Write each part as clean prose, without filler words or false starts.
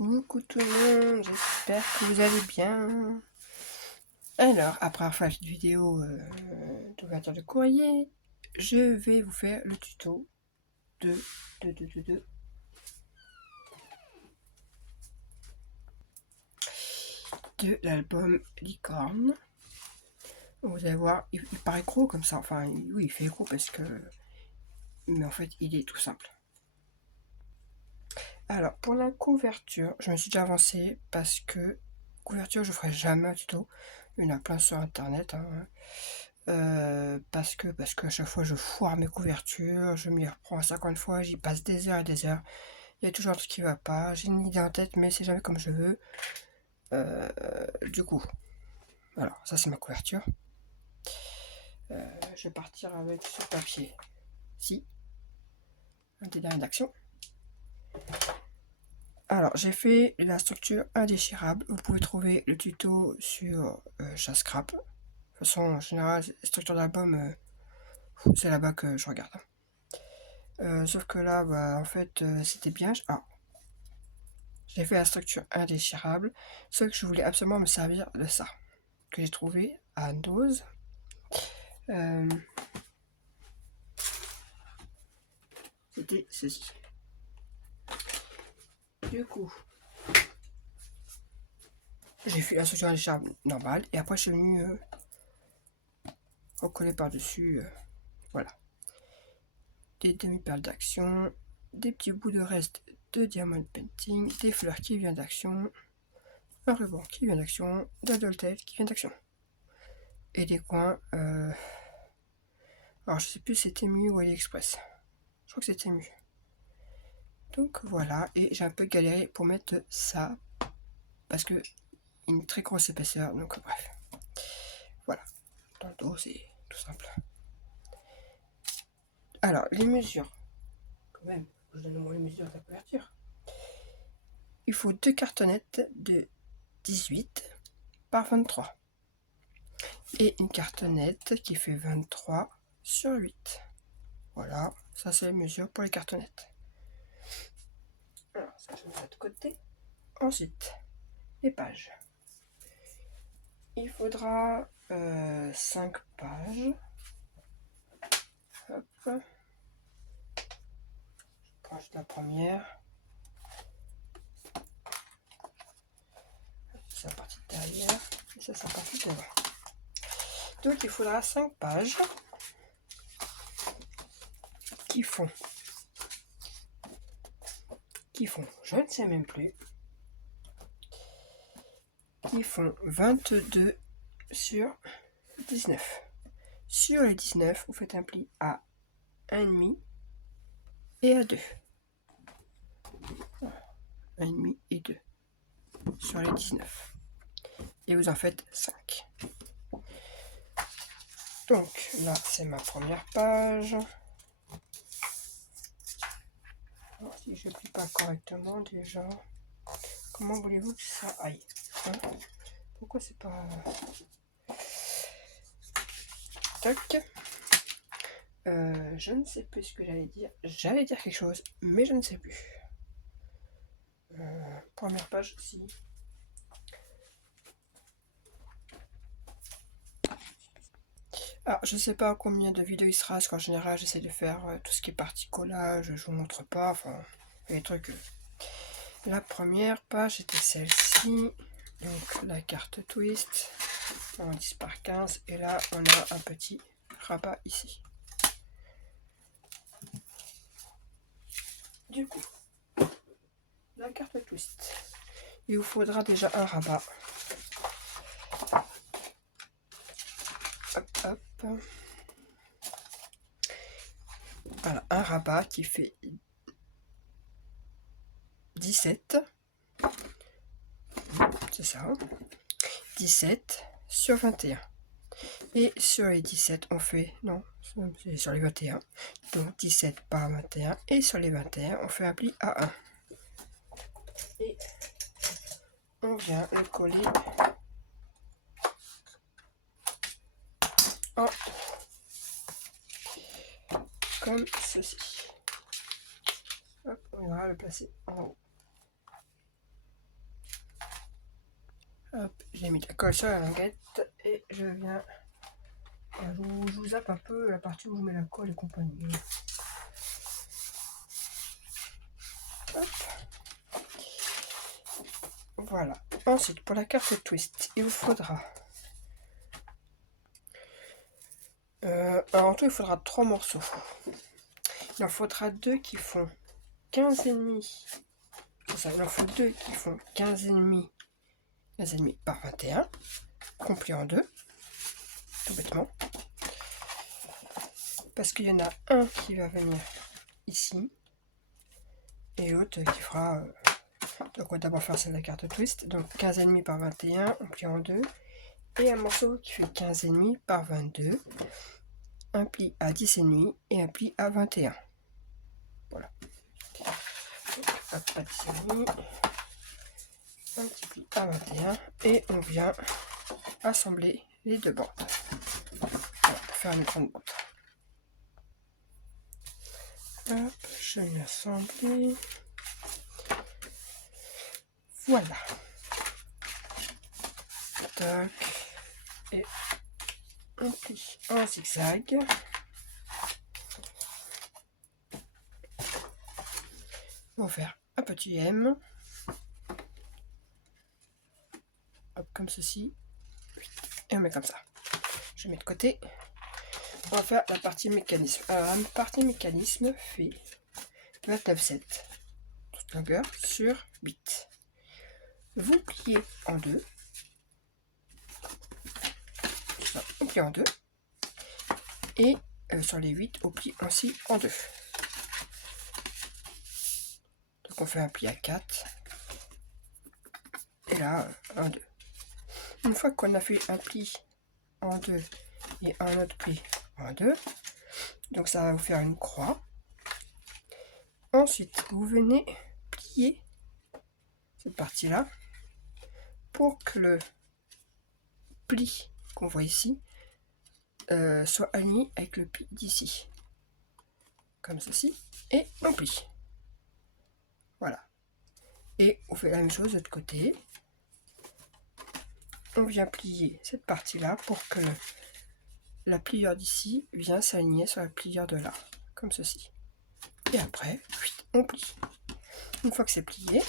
Coucou tout le monde, j'espère que vous allez bien. Alors, après avoir fait cette vidéo d'ouverture de courrier, je vais vous faire le tuto de l'album Licorne. Vous allez voir, il paraît gros comme ça, enfin oui, il fait gros parce que... Mais en fait, il est tout simple. Alors, pour la couverture, je me suis déjà avancée parce que couverture, je ferai jamais un tuto. Il y en a plein sur internet, hein. Parce que à chaque fois je foire mes couvertures, je m'y reprends 50 fois, j'y passe des heures et des heures. Il y a toujours un truc qui va pas, j'ai une idée en tête mais c'est jamais comme je veux. Du coup, alors ça c'est ma couverture. Je vais partir avec ce papier. Si, un des derniers d'action. Alors j'ai fait la structure indéchirable. Vous pouvez trouver le tuto sur Chascrap. De toute façon, en général, structure d'album, c'est là-bas que je regarde. Sauf que là, bah, en fait, c'était bien. Ah, j'ai fait la structure indéchirable, sauf que je voulais absolument me servir de ça, que j'ai trouvé à Dose. C'était ceci. Du coup, j'ai fait la structure indéchirable normale, et après je suis venu recoller par-dessus, voilà. Des demi-perles d'action, des petits bouts de reste de diamond painting, des fleurs qui viennent d'action, un ruban qui vient d'action, d'un doltail qui vient d'action. Et des coins, alors je sais plus si c'était mieux ou AliExpress. Je crois que c'était mieux. Donc voilà, et j'ai un peu galéré pour mettre ça, parce que une très grosse épaisseur, donc bref. Voilà, dans le dos c'est tout simple. Alors, les mesures, quand même, je donne au moins les mesures de la couverture. Il faut 2 cartonnettes de 18 par 23. Et une cartonnette qui fait 23 sur 8. Voilà, ça c'est les mesures pour les cartonnettes. Alors, ça je mets ça de côté. Ensuite, les pages. Il faudra 5 pages. Hop. Je prends juste la première. C'est la partie de derrière. Et ça, c'est la partie de devant. Donc, il faudra 5 pages qui font, je ne sais même plus, qui font 22 sur 19. Sur les 19, vous faites un pli à 1,5 et à 2. 1,5 et 2 sur les 19. Et vous en faites 5. Donc là, c'est ma première page. Alors, si je ne plie pas correctement déjà, comment voulez-vous que ça aille, hein? Pourquoi c'est pas... Toc. Je ne sais plus ce que j'allais dire. J'allais dire quelque chose, mais je ne sais plus. Première page, si. Alors, je sais pas combien de vidéos il sera, parce qu'en général, j'essaie de faire tout ce qui est partie collage, je vous montre pas, enfin, les trucs. La première page, c'était celle-ci. Donc, la carte twist, en 10 par 15, et là, on a un petit rabat ici. Du coup, la carte twist, il vous faudra déjà un rabat. Hop, hop. Voilà, un rabat qui fait 17. C'est ça. 17 sur 21. Et sur les 17, on fait... Non, c'est sur les 21. Donc 17 par 21. Et sur les 21, on fait un pli à 1. Et on vient le coller en comme ceci. Hop, on va le placer en haut. Hop, j'ai mis de la colle sur la languette et je viens. Je vous zappe un peu la partie où je mets la colle et compagnie. Hop. Voilà. Ensuite, pour la carte twist, il vous faudra. En tout, il faudra 3 morceaux. Il en faudra 2 qui font 15,5. Ça, il en faut 2 qui font 15,5 par 21, compris en 2, tout bêtement. Parce qu'il y en a un qui va venir ici et l'autre qui fera. Donc on va d'abord faire celle de la carte twist. Donc 15,5 par 21, on plie en 2. Et un morceau qui fait 15,5 par 22. Un pli à 10,5 et un pli à 21. Voilà. Donc, hop, à 10,5. Un petit pli à 21. Et on vient assembler les deux bandes. Voilà, pour faire une grande bande. Hop, je vais assembler. Voilà. Tac. Et on plie en zigzag. On va faire un petit M. Hop, comme ceci. Et on met comme ça. Je mets de côté. On va faire la partie mécanisme. Alors, la partie mécanisme fait 29,7 toute longueur sur 8. Vous pliez en deux. On plie en deux. Et sur les 8, on plie aussi en deux. Donc on fait un pli à 4. Et là, un 2. Une fois qu'on a fait un pli en 2 et un autre pli en 2, donc ça va vous faire une croix. Ensuite, vous venez plier cette partie-là pour que le pli qu'on voit ici soit aligné avec le pli d'ici. Comme ceci. Et on plie. Voilà. Et on fait la même chose de l'autre côté. On vient plier cette partie-là pour que la pliure d'ici vient s'aligner sur la pliure de là. Comme ceci. Et après, on plie. Une fois que c'est plié,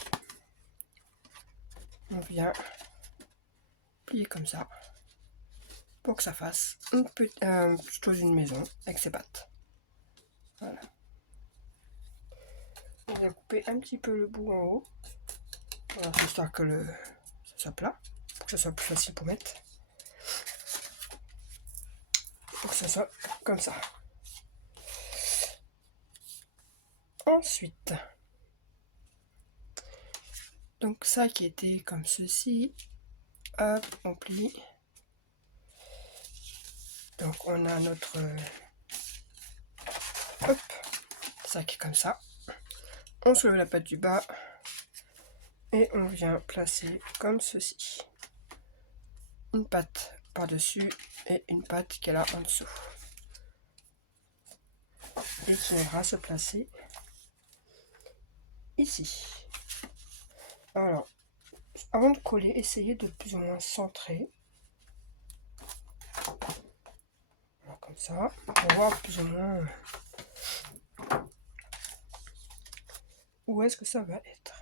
on vient plier comme ça pour que ça fasse plutôt une maison avec ses pattes. Voilà. On va couper un petit peu le bout en haut, voilà, histoire que ça soit plat, pour que ça soit plus facile pour mettre. Pour que ça soit comme ça. Ensuite, donc ça qui était comme ceci, hop, on plie. Donc on a notre hop, ça qui est comme ça. On soulève la patte du bas et on vient placer comme ceci. Une patte par-dessus et une patte qui est là en dessous. Et qui ira se placer ici. Alors, avant de coller, essayez de plus ou moins centrer. Voilà, comme ça. On voir plus ou moins où est-ce que ça va être.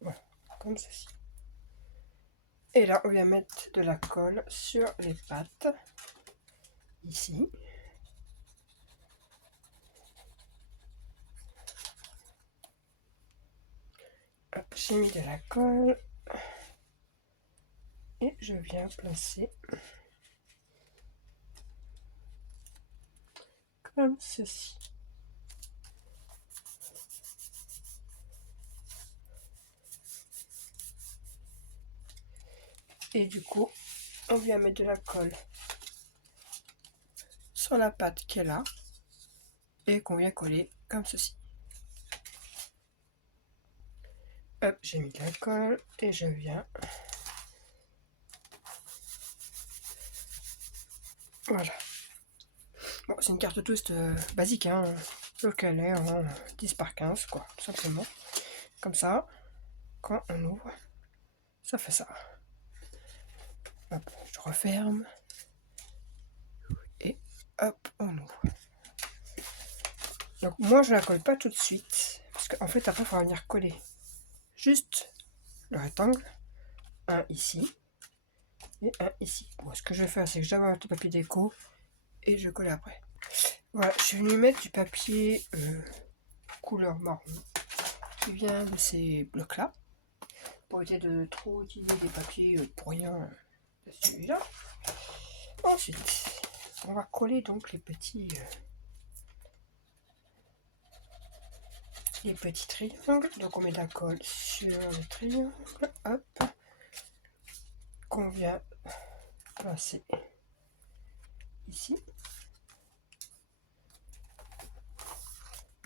Voilà, comme ceci. Et là, on vient mettre de la colle sur les pattes. Ici. J'ai mis de la colle. Et je viens placer comme ceci. Et du coup, on vient mettre de la colle sur la patte qui est là et qu'on vient coller comme ceci. Hop, j'ai mis de la colle et je viens. Voilà. Bon, c'est une carte twist basique, hein, locale en 10 par 15, quoi, tout simplement. Comme ça, quand on ouvre, ça fait ça. Hop, je referme. Et hop, on ouvre. Donc moi je la colle pas tout de suite. Parce qu'en fait après il faudra venir coller juste le rectangle. Un ici. Et un ici. Bon, ce que je vais faire c'est que j'avais un petit papier déco. Et je colle après. Voilà, je suis venu mettre du papier couleur marron. Qui vient de ces blocs là. Pour éviter de trop utiliser des papiers pour rien de celui-là. Ensuite, on va coller donc les petits triangles. Donc on met de la colle sur le triangle, hop, qu'on vient placer ici.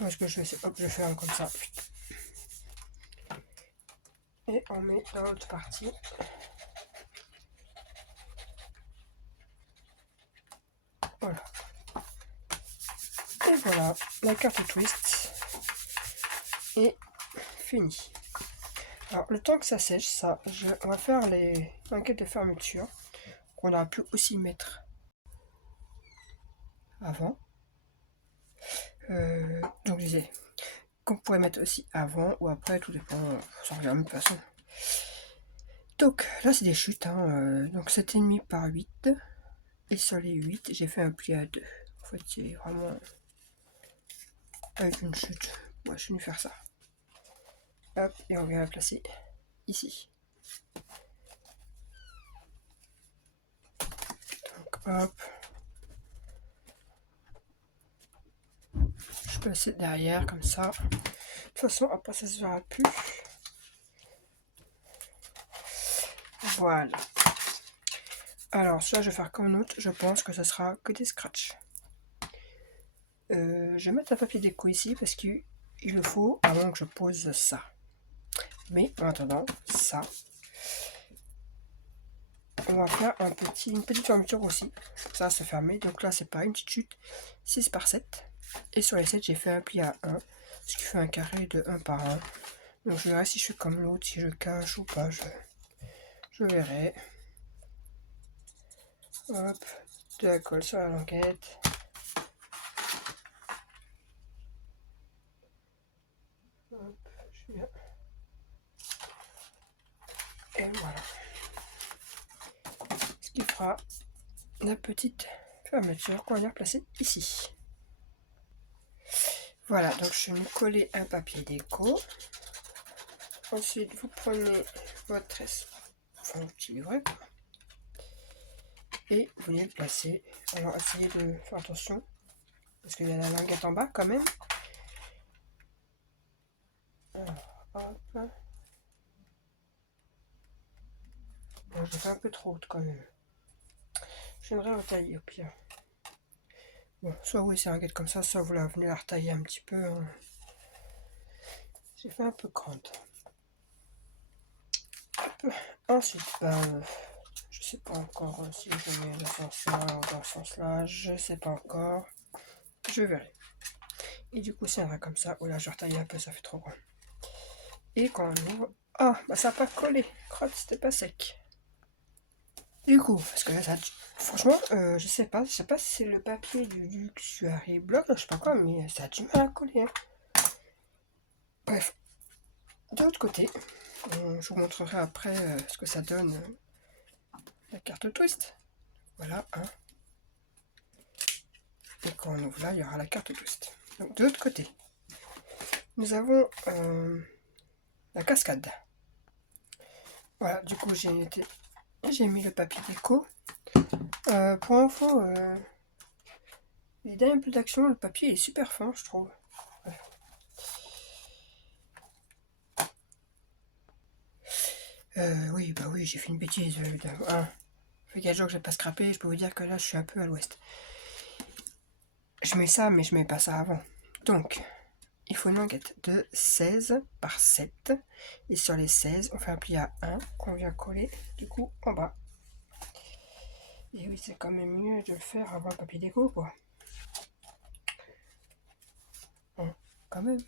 Moi ce que je fais c'est hop, je fais un comme ça. Et on met dans l'autre partie. Voilà. Et voilà, la carte twist est finie. Alors le temps que ça sèche, ça, on va faire les enquêtes de fermeture qu'on a pu aussi mettre avant. Donc je disais qu'on pourrait mettre aussi avant ou après, tout dépend, ça regarde de toute façon. Donc là c'est des chutes, hein, donc 7,5 par 8. Et sur les 8, j'ai fait un pli à 2. En fait, c'est vraiment avec une chute. Moi, je suis venu faire ça. Hop, et on vient la placer ici. Donc, hop. Je place derrière, comme ça. De toute façon, après, ça se verra plus. Voilà. Alors, ça, je vais faire comme l'autre. Je pense que ce sera que des scratchs. Je vais mettre un papier déco ici parce qu'il le faut avant que je pose ça. Mais en attendant, ça, on va faire une petite fermeture aussi. Ça va se fermer. Donc là, c'est pas une petite chute. 6 par 7. Et sur les 7, j'ai fait un pli à 1. Ce qui fait un carré de 1 par 1. Donc je verrai si je fais comme l'autre, si je cache ou pas. Je verrai. Hop, de la colle sur la languette. Hop, je viens. Et voilà. Ce qui fera la petite fermeture qu'on vient placer ici. Voilà, donc je suis venu coller un papier déco. Ensuite, vous prenez votre tresse, enfin votre petit livret, et vous venez le placer. Alors, essayez de faire attention, parce qu'il y a la languette en bas quand même. Alors, hop. Bon, je l'ai fait un peu trop haute quand même. J'aimerais retailler au pire. Bon, soit oui, c'est un guette comme ça, soit vous la venez la retailler un petit peu. Hein. J'ai fait un peu grande. Ensuite, je sais pas encore si je mets dans ce sens-là ou dans ce sens-là. Je sais pas encore. Je verrai. Et du coup, ça ira comme ça. Oh là, je retaille un peu, ça fait trop grand. Et quand on ouvre... Ah, bah ça n'a pas collé. Crotte, c'était pas sec. Du coup, parce que là, ça... Franchement, je sais pas si c'est le papier du Luxuary Block, je sais pas quoi, mais ça a du mal à coller. Hein. Bref. De l'autre côté, je vous montrerai après ce que ça donne la carte twist. Voilà, hein. Et quand on ouvre là, il y aura la carte twist. Donc de l'autre côté, nous avons la cascade. Voilà, du coup j'ai mis le papier déco. Pour info, les derniers peu d'action, le papier est super fin, je trouve. Oui, bah oui, j'ai fait une bêtise. Fait quelques jours que j'ai pas scrappé, je peux vous dire que là, je suis un peu à l'ouest. Je mets ça, mais je mets pas ça avant. Donc, il faut une languette de 16 par 7. Et sur les 16, on fait un pli à 1 qu'on vient coller, du coup, en bas. Et oui, c'est quand même mieux de le faire avant le papier déco, quoi. Bon, quand même.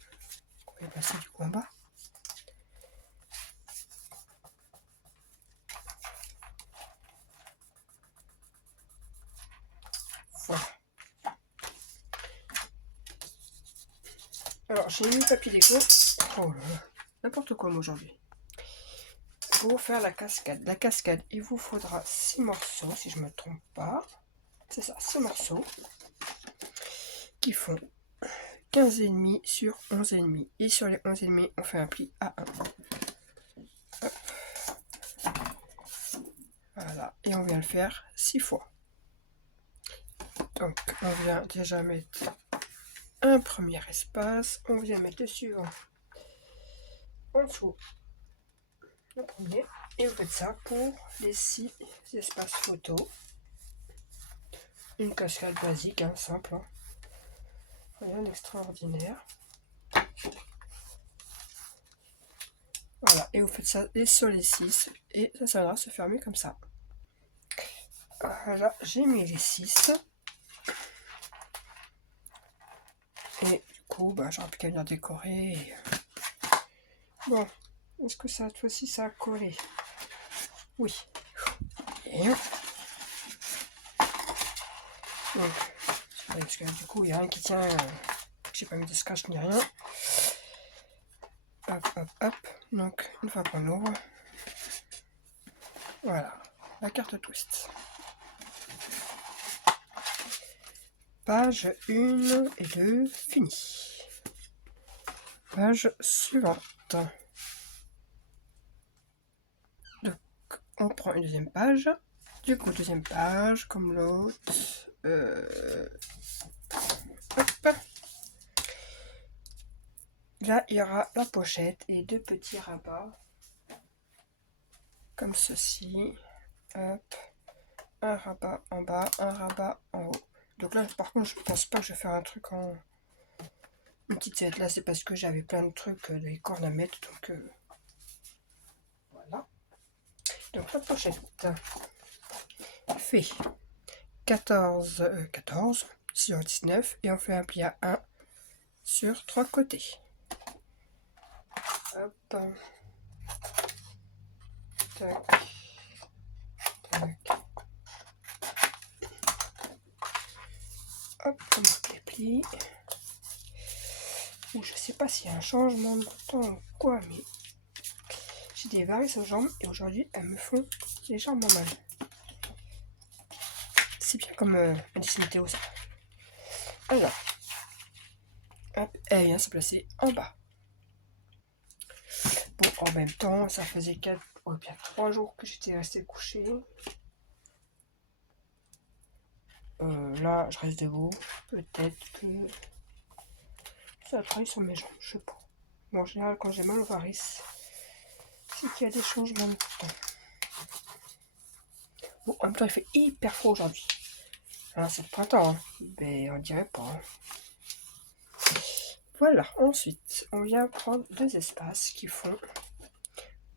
On va le passer du coup en bas. Alors, j'ai mis le papier déco. Oh là là, n'importe quoi aujourd'hui. Pour faire la cascade. La cascade, il vous faudra 6 morceaux, si je ne me trompe pas. C'est ça, 6 morceaux qui font 15,5 sur 11,5. Et sur les 11,5, on fait un pli à 1. Hop. Voilà, et on vient le faire 6 fois. Donc, on vient déjà mettre un premier espace. On vient mettre le suivant en dessous. Le premier. Et vous faites ça pour les 6 espaces photos. Une cascade basique, hein, simple. Hein. Rien d'extraordinaire. Voilà, et vous faites ça sur les 6. Et ça viendra se fermer comme ça. Voilà, j'ai mis les 6. Et du coup, j'aurais plus qu'à venir décorer. Bon, est-ce que cette fois-ci ça a collé? Oui. Et donc, parce que du coup, il n'y a rien qui tient. J'ai pas mis de scratch ni rien. Hop, hop, hop. Donc, une fois qu'on ouvre, voilà, la carte twist. Page 1 et 2, fini. Page suivante. Donc, on prend une deuxième page. Du coup, deuxième page, comme l'autre. Hop. Là, il y aura la pochette et 2 petits rabats. Comme ceci. Hop. Un rabat en bas, un rabat en haut. Donc là, par contre, je pense pas que je vais faire un truc en... Une petite sellette. Là, c'est parce que j'avais plein de trucs, des cordes à mettre. Donc, voilà. Donc, la pochette fait 14 sur 19. Et on fait un pli à 1 sur 3 côtés. Hop. Tac. Tac. Hop, on déplie. Ou je sais pas s'il y a un changement de temps ou quoi, mais j'ai des varices aux jambes et aujourd'hui elles me font légèrement mal. C'est bien comme un dessin Théo ça. Alors, hop, elle vient se placer en bas. Bon, en même temps, ça faisait 3 jours que j'étais resté couché. Là, je reste debout. Peut-être que ça travaille sur mes jambes, je sais pas. Mais en général, quand j'ai mal aux varices, c'est qu'il y a des changements de temps. Bon, en même temps, il fait hyper froid aujourd'hui. Alors, c'est le printemps, hein. Mais on dirait pas. Hein. Voilà, ensuite, on vient prendre 2 espaces qui font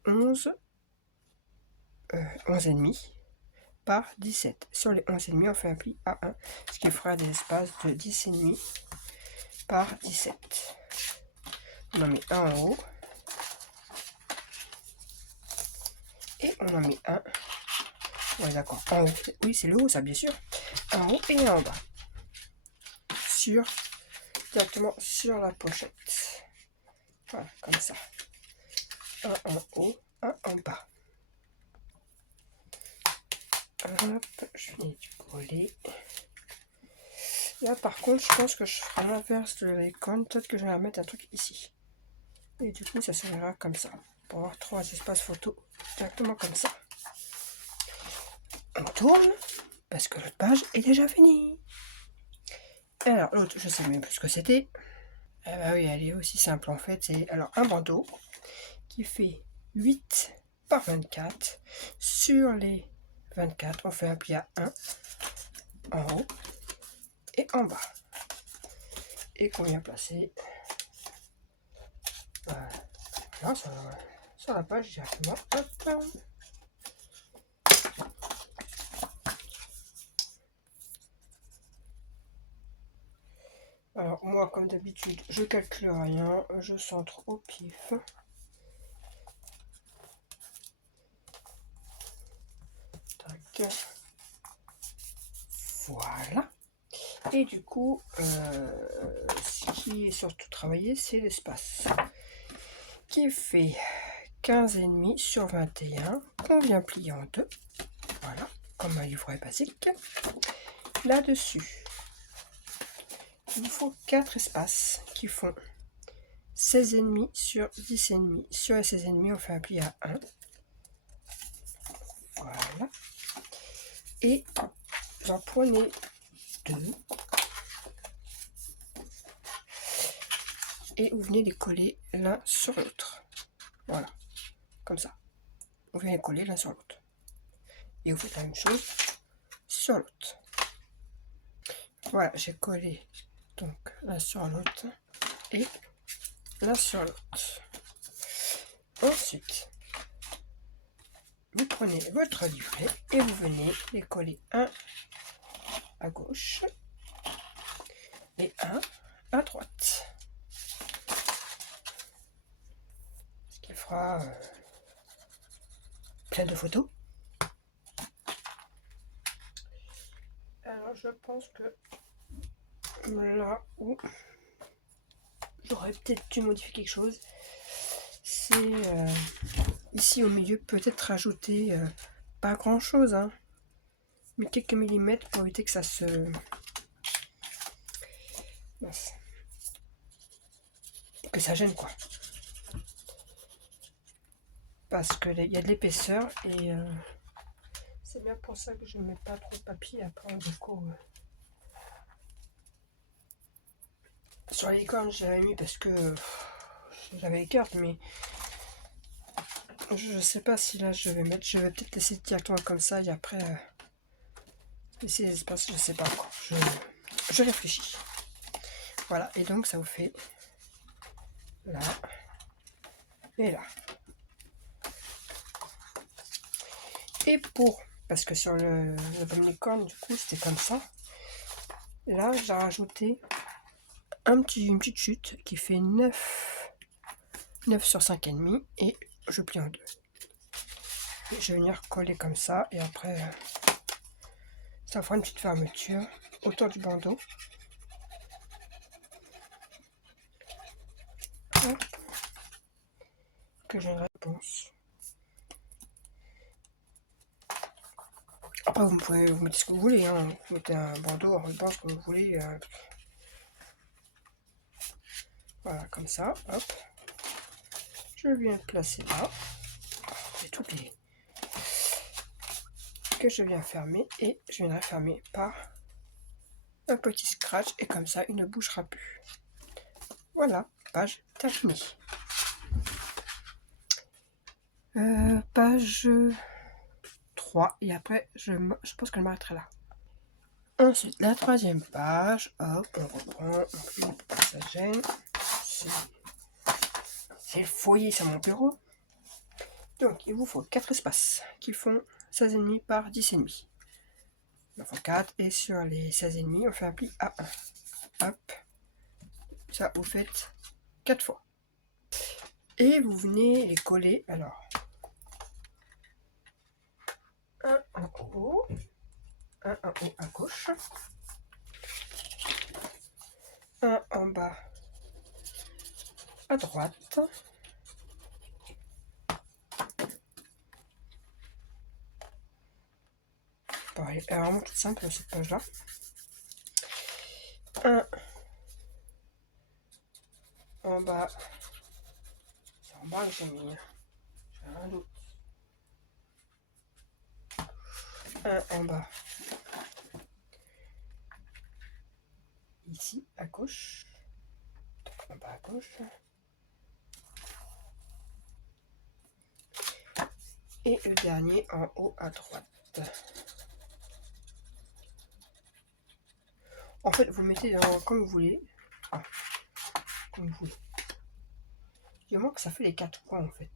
11,5 par 17. Sur les 11,5, on fait un pli à 1, ce qui fera des espaces de 10,5 par 17. On en met un en haut. Et on en met un. Ouais, d'accord. En haut. Oui, c'est le haut, ça, bien sûr. Un en haut et un en bas. Directement sur la pochette. Voilà, comme ça. Un en haut, un en bas. Hop, je finis de coller. Là, par contre, je pense que je ferai l'inverse de l'icône. Peut-être que je vais mettre un truc ici. Et du coup, ça servira comme ça. Pour avoir 3 espaces photos directement comme ça. On tourne, parce que l'autre page est déjà finie. Alors, l'autre, je sais même plus ce que c'était. Ah bah oui, elle est aussi simple en fait. C'est alors un bandeau qui fait 8 par 24. Sur les 24, on fait un pli à 1 en haut et en bas. Et qu'on vient placer là, sur la page directement. Hop. Alors moi, comme d'habitude, je calcule rien, je centre au pif. Tac. Voilà. Et du coup, ce qui est surtout travaillé, c'est l'espace, qui fait 15,5 sur 21, qu'on vient plier en deux. Voilà, comme un livret basique. Là-dessus, il nous faut 4 espaces qui font 16,5 sur 10,5. Sur les 16,5, on fait un pli à 1. Voilà. Et vous en prenez 2. Et vous venez les coller l'un sur l'autre. Voilà, comme ça. Vous venez les coller l'un sur l'autre. Et vous faites la même chose sur l'autre. Voilà, j'ai collé donc l'un sur l'autre et l'un sur l'autre. Ensuite, vous prenez votre livret et vous venez les coller un à gauche et un à droite. Ce qui fera plein de photos. Alors je pense que là où j'aurais peut-être dû modifier quelque chose, c'est ici au milieu, peut-être rajouter pas grand chose, hein, mais quelques millimètres pour éviter que ça se... que ça gêne quoi. Parce qu'il y a de l'épaisseur et c'est bien pour ça que je ne mets pas trop de papier après en déco. Sur les cornes j'avais mis parce que j'avais les cartes, mais je sais pas si là je vais mettre, je vais peut-être laisser directement comme ça et après laisser les espaces, je sais pas encore, je réfléchis. Voilà, et donc ça vous fait là et là. Et parce que sur le premier corne du coup c'était comme ça, là j'ai rajouté une petite chute qui fait 9 sur 5,5 et je plie en deux. Et je vais venir coller comme ça et après ça fera une petite fermeture autour du bandeau. Hop. Que j'ai une réponse. Après vous pouvez vous mettre ce que vous voulez, hein. Vous mettez un bandeau, un ruban, ce que vous voulez. Voilà, comme ça, hop. Je viens le placer là. C'est tout les que je viens fermer et je viendrai fermer par un petit scratch et comme ça il ne bougera plus. Voilà, page terminée. Page 3 et après je pense que je m'arrêterai là. Ensuite la troisième page, hop, on reprend, on plie pour que ça gêne. C'est le foyer sur mon bureau. Donc il vous faut 4 espaces qui font 16,5 par 10,5. Il en faut 4 et sur les 16,5 on fait un pli à 1. Hop, ça vous faites 4 fois. Et vous venez les coller alors. Un en haut, un en haut à gauche, un en bas à droite, pareil, elle est vraiment toute simple cette page là. Un en bas, c'est en bas que j'ai mis, j'ai un doute. Un en bas, ici à gauche, donc en bas à gauche, et le dernier en haut à droite. En fait, vous mettez comme vous voulez. Ah, comme vous voulez. Du moins que ça fait les 4 coins en fait.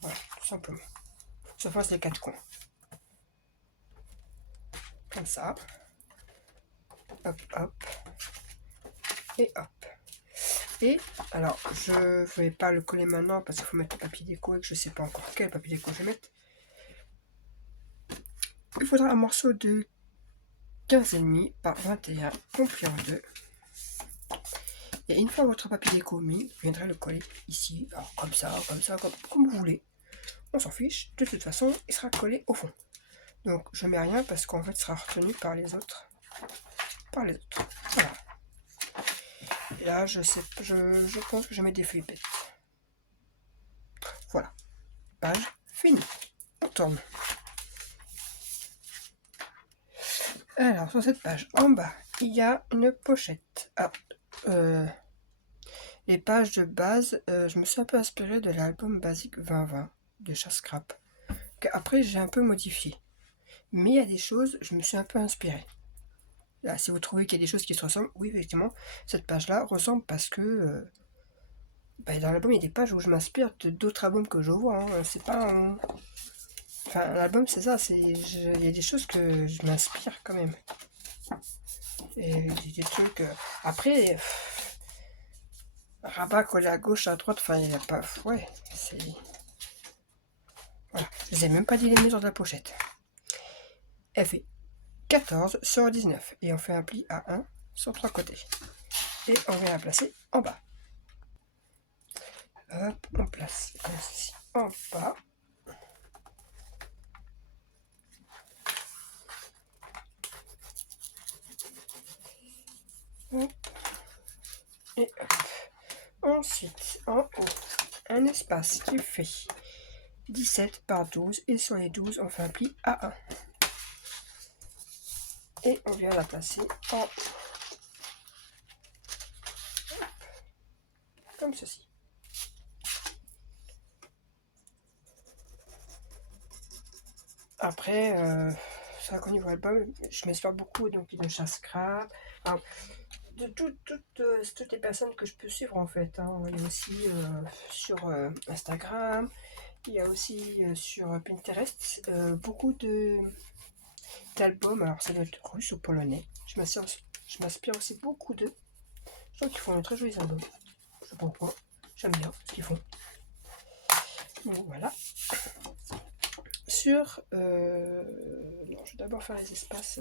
Voilà, tout simplement. Ça fasse les 4 coins. Comme ça. Hop, hop. Et hop. Et alors, je ne vais pas le coller maintenant parce qu'il faut mettre le papier déco et que je ne sais pas encore quel papier déco je vais mettre. Il faudra un morceau de 15,5 par 21 qu'on plie en deux. Et une fois votre papier déco mis, vous viendrez le coller ici, alors comme ça, comme vous voulez. On s'en fiche, de toute façon, il sera collé au fond. Donc je mets rien parce qu'en fait, il sera retenu par les autres. Voilà. Et là, je pense que je mets des flippettes. Voilà. Page finie. On tourne. Alors, sur cette page, en bas, il y a une pochette. Les pages de base, je me suis un peu inspirée de l'album Basique 2020 de Chascrap. Après, j'ai un peu modifié. Mais il y a des choses, je me suis un peu inspirée. Là, si vous trouvez qu'il y a des choses qui se ressemblent, oui, effectivement, cette page-là ressemble parce que dans l'album, il y a des pages où je m'inspire d'autres albums que je vois. Hein. C'est pas un... Enfin, l'album, c'est ça. Il y a des choses que je m'inspire quand même. Et des trucs... Après, rabat collé à gauche, à droite, enfin, il n'y a pas... Ouais, c'est... Voilà. Je les ai même pas dit les mesures de la pochette. Elle fait 14 sur 19. Et on fait un pli à 1 sur 3 côtés. Et on vient la placer en bas. Hop, on place ici en bas. Hop. Et hop. Ensuite, en haut, un espace qui fait 17 par 12. Et sur les 12, on fait un pli à 1. Et on vient la placer en haut. Comme ceci. Après, c'est vrai qu'au niveau album, je m'inspire beaucoup donc de Chascrap, de toutes les personnes que je peux suivre en fait. Hein. Il y a aussi sur Instagram, il y a aussi sur Pinterest beaucoup d'albums. Alors ça doit être russe ou polonais. Je m'inspire aussi beaucoup d'eux. Je trouve qu'ils font de très jolis albums. Je sais pas pourquoi. J'aime bien ce qu'ils font. Donc voilà. Non, je vais d'abord faire les espaces.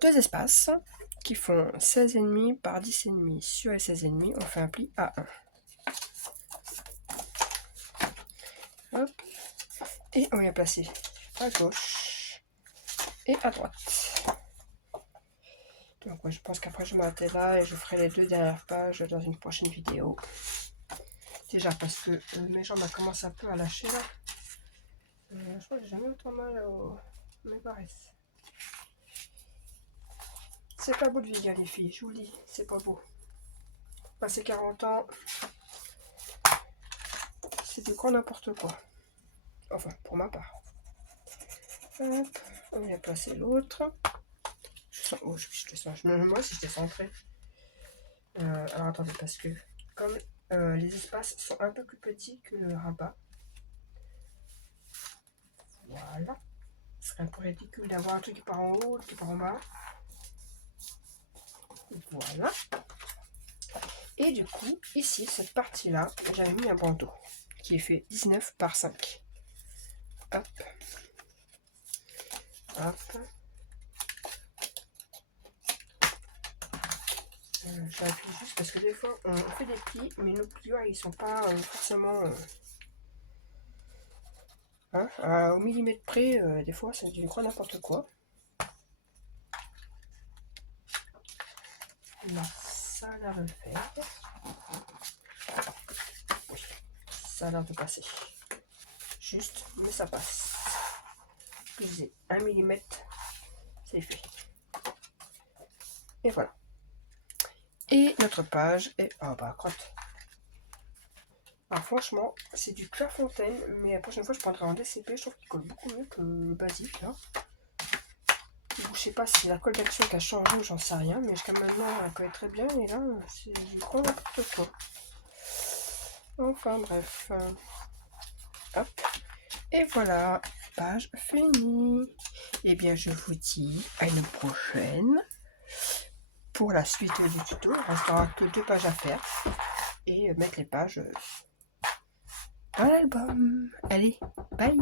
Deux espaces qui font 16,5 par 10,5. Sur les 16,5, on fait un pli à 1. Hop. Et on vient placer à gauche et à droite. Donc ouais, je pense qu'après je vais m'arrêter là et je ferai les deux dernières pages dans une prochaine vidéo. Déjà parce que mes jambes commencent un peu à lâcher là. Je crois que j'ai jamais autant mal aux mes paresses. C'est pas beau de vieillir les filles, je vous le dis, c'est pas beau. Passer 40 ans, c'est du grand n'importe quoi. Enfin, pour ma part. Hop, on vient placer l'autre. Oh, je descends. Moi aussi, je suis centré. Alors attendez, parce que comme les espaces sont un peu plus petits que le rabat, voilà. Ce serait un peu ridicule d'avoir un truc qui part en haut, qui part en bas. Voilà. Et du coup, ici, cette partie-là, j'avais mis un bandeau qui est fait 19 par 5. Hop. Hop. J'appuie juste parce que des fois, on fait des plis, mais nos pliures, ils sont pas forcément... au millimètre près, des fois, c'est du grand n'importe quoi. Là, ça a l'air de le faire. Oui, ça a l'air de passer. Juste, mais ça passe. Plier 1 mm, c'est fait. Et voilà. Et notre page est... Oh bah, crotte. Alors franchement, c'est du Clairefontaine, mais la prochaine fois, je prendrai un DCP. Je trouve qu'il colle beaucoup mieux que le basique, là. Je sais pas si c'est la colle d'action qui a changé ou j'en sais rien, mais jusqu'à maintenant, elle colle très bien. Et là, c'est du grand n'importe quoi. Enfin, bref. Hop. Et voilà, page finie. Et bien, je vous dis à une prochaine. Pour la suite du tuto, il ne restera que 2 pages à faire. Et mettre les pages dans l'album. Allez, bye!